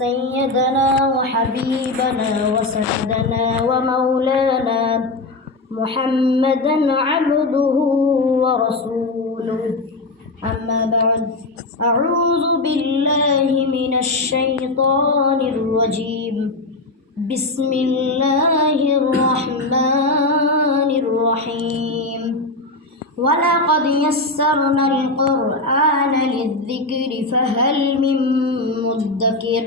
سيدنا وحبيبنا وسندنا ومولانا محمدا عبده ورسوله أما بعد أعوذ بالله من الشيطان الرجيم بسم الله الرحمن الرحيم ولقد يسرنا القرآن للذكر فهل من مدكر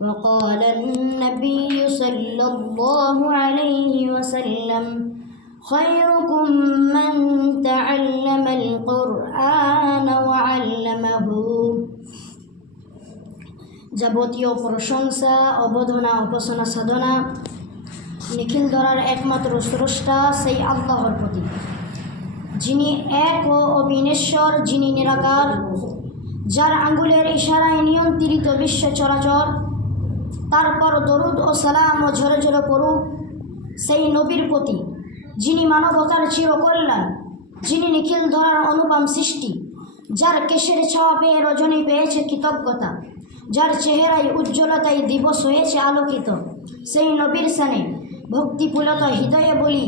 وقال النبي صلى الله عليه وسلم خيركم من تعلم القرآن وعلمه যাবতীয় প্রশংসা অবধনা উপাসনা সাধনা নিখিল ধরার একমাত্র স্রষ্টা সেই আল্লাহর প্রতি, যিনি এক ও অবিনশ্বর, যিনি নিরাকার, যার আঙ্গুলের ইশারায় নিয়ন্ত্রিত বিশ্ব চরাচর। তারপর দরুদ ও সালাম ও ঝরে ঝরে পড়ুক সেই নবীর প্রতি, যিনি মানবতার চিরকল্যাণ, যিনি নিখিল ধরার অনুপম সৃষ্টি, যার কেশের ছাওয়া পেয়ে রজনী পেয়েছে কৃতজ্ঞতা, যার চেহারায় উজ্জ্বলতায় দিবস হয়েছে আলোকিত। সেই নবীর সানে ভক্তিপুলত হৃদয়ে বলি,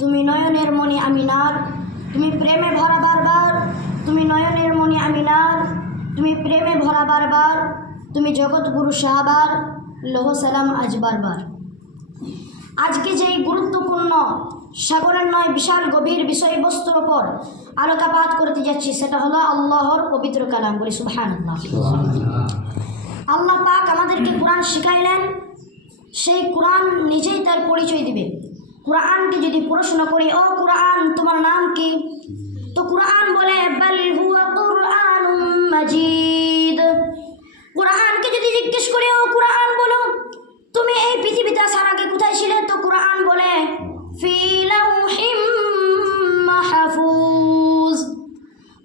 তুমি নয়নের মণি আমিনার, তুমি প্রেমে ভরা বারবার, তুমি নয়নের মণি আমিনার, তুমি প্রেমে ভরা বারবার, তুমি জগৎগুরু সাহাবার, লোহ সালাম আজ বারবার। আজকে যেই গুরুত্বপূর্ণ সাগরের নয় বিশাল গভীর বিষয়বস্তুর ওপর আলোকপাত করতে যাচ্ছি, সেটা হলো আল্লাহর পবিত্র কালাম। বলি সুবহানাল্লাহ। আল্লাহ পাক আমাদেরকে কোরআন শিখাইলেন, সেই কোরআন নিজেই তার পরিচয় দিবে। কোরআনকে যদি প্রশ্ন করি, ও কোরআন তোমার নাম কি, তো কোরআন বলে বাল হুয়া কুরআনুম মাজিদ। কোরআনকে যদি জিজ্ঞেস করি, ও কোরআন বলো তুমি এই পৃথিবীতে আসার আগে কোথায় ছিলে, তো কোরআন বলে ফি লাউহিম মাহফুজ।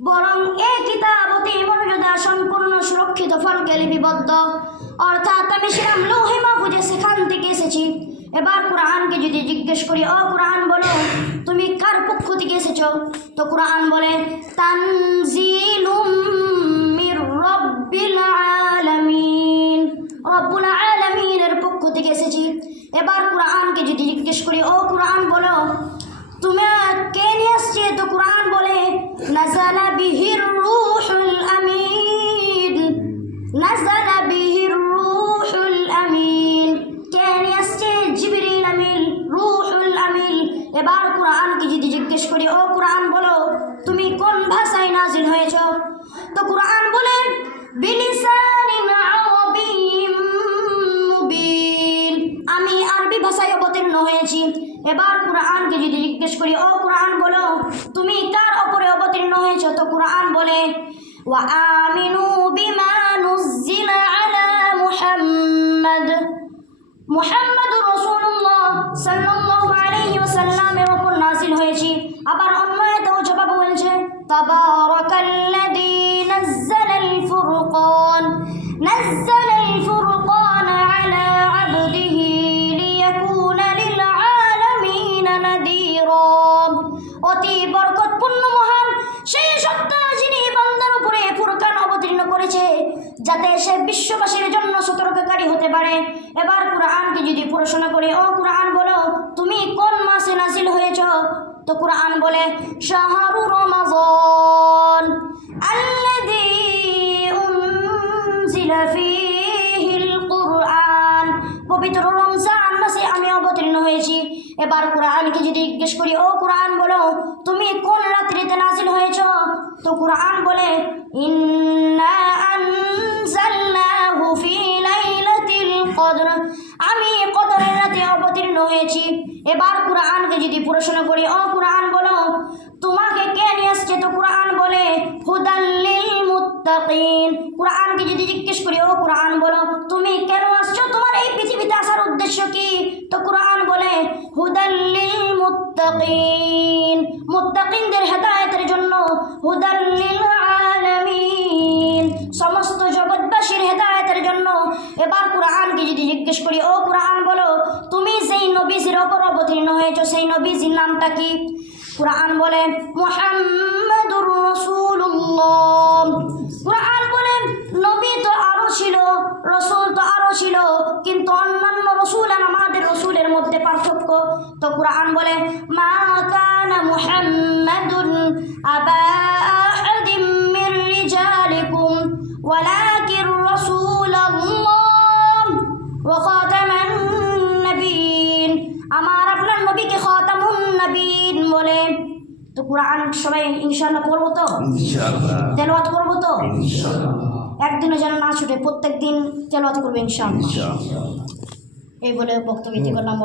বরং এই কিতাব অতি মর্যাদা সম্পূর্ণ সুরক্ষিত ফলকে লিপিবদ্ধ, অর্থাৎ আমি ছিলাম লৌহে মাহফুজে, সেখান থেকে এসেছি। এবার কোরআনকে যদি জিজ্ঞেস করি, ও কোরআন বলো তুমি কার পক্ষ থেকে এসেছো, তো কোরআন বলে তানজিলুম মির রাব্বিল আলামিন, রব্বুল আলামিনের পক্ষ থেকে এসেছি। এবার কোরআনকে যদি জিজ্ঞেস করি, ও কোরআন বলো তুমি কে নিয়ে আসছে, তো কোরআন বলে নাযালা বিহির রূহুল আমিন, নাযালা বিহির রূহুল আমিন। কে নিয়ে আসছে? জিবরিল আমিন, রূহুল আমিন। এবার কোরআনকে যদি জিজ্ঞেস করি, ও কোরআন বলো তুমি কোন ভাষায় নাজিল হয়েছ, তো কোরআন বলে বিলিসানিন আরাবিয়্যিম মুবিন, আমি আরবি ভাষায় অবতীর্ণ হয়েছি। এবার কোরআনকে যদি জিজ্ঞেস করি, ও কোরআন বলো তুমি কার উপরে অবতীর্ণ হয়েছ, তো কোরআন বলে ওয়া আমিনু বিমা নুজ্জিলা আলা মুহাম্মাদ, মুহাম্মাদুর রাসূলুল্লাহ সাল্লাল্লাহু আলাইহি ওয়াসাল্লামের উপর নাযিল হয়েছে। আবার অন্য আয়াতেও জবাব বলছে তাবারাকাল্লাযী নাযালাল ফুরকান, নাযালাল ফুরকান আলা আবদিহি লিয়াকুনা লিল আলামিনা নাযীরা। অতি বরকতপূর্ণ মহান সেই সত্তা, যিনি বান্দার উপরে ফুরকান অবতীর্ণ করেছে, যাতে সে বিশ্ববাসীর জন্য সতর্ককারী হতে পারে। এবার কোরআনকে যদি প্রশ্ন করি, ও কোরআন বলো তুমি কোন মাসে নাজিল হয়েছ, তো কোরআন বলে শাহরু রমাযান আল্লাযী উনজিলা ফীহিল কুরআন, পবিত্র রমজান মাসে আমি অবতীর্ণ হয়েছি। এবার কোরআনকে যদি জিজ্ঞেস করি, ও কোরআন বলো তুমি কোন রাত্রিতে নাজিল হয়েছ, তো কোরআন বলে ইন্না আনজালনাহু ফি লাইলাতিল কদর, আমি কদরের রাতে অবতীর্ণ হয়েছি। এবার কোরআনকে যদি প্রশ্ন করি, ও কোরআন বলো তোমাকে কে নিয়ে আসছে, তো কোরআন বলে হুদাল লিল মুত্তাকিন। কোরআনকে যদি জিজ্ঞেস করি, ও কোরআন বলো তুমি কেন আসছো, তোমার এই পৃথিবীতে আসার উদ্দেশ্য কি, তো কোরআন বলে হুদাল লিল মুত্তাকিন, মুত্তাকিনদের হেদায়েতের জন্য, হুদাল লিল আলামিন, সমস্ত জগৎবাসীর হেদায়েতের জন্য। এবার কোরআনকে যদি জিজ্ঞেস করি, ও কোরআন বলো তুমি যেই নবীজির ওপর অবতীর্ণ হয়েছো, সেই নবীজির নামটা কি, কোরআন বলে মুহাম্মাদুর রাসূলুল্লাহ। কোরআন বলে নবী তো আরো ছিল, রসুল তো আরও ছিল, কিন্তু অন্যান্য রসুল আর আমাদের রসুলের মধ্যে পার্থক্য। তো কুরআন বলে মা কানা মুহাম্মাদুন আবা আহাদিম মির রিজালিকুম ওয়ালাকিন রাসূলুল্লাহ ওয়া খাতামান নবিয়্যিন। আমার আপনার নবীকে খাতামুন নবিয়্যিন বলে। তো কুরআন সবাই ইনশাআল্লাহ পড়বো তো, ইনশাআল্লাহ তেলাওয়াত করবো তো, ইনশাআল্লাহ একদিনও যেন না ছুটে, প্রত্যেক দিন তেলাওয়াত করবে ইনশাআল্লাহ। ইনশাআল্লাহ। এই বলে বক্তব্য করলাম।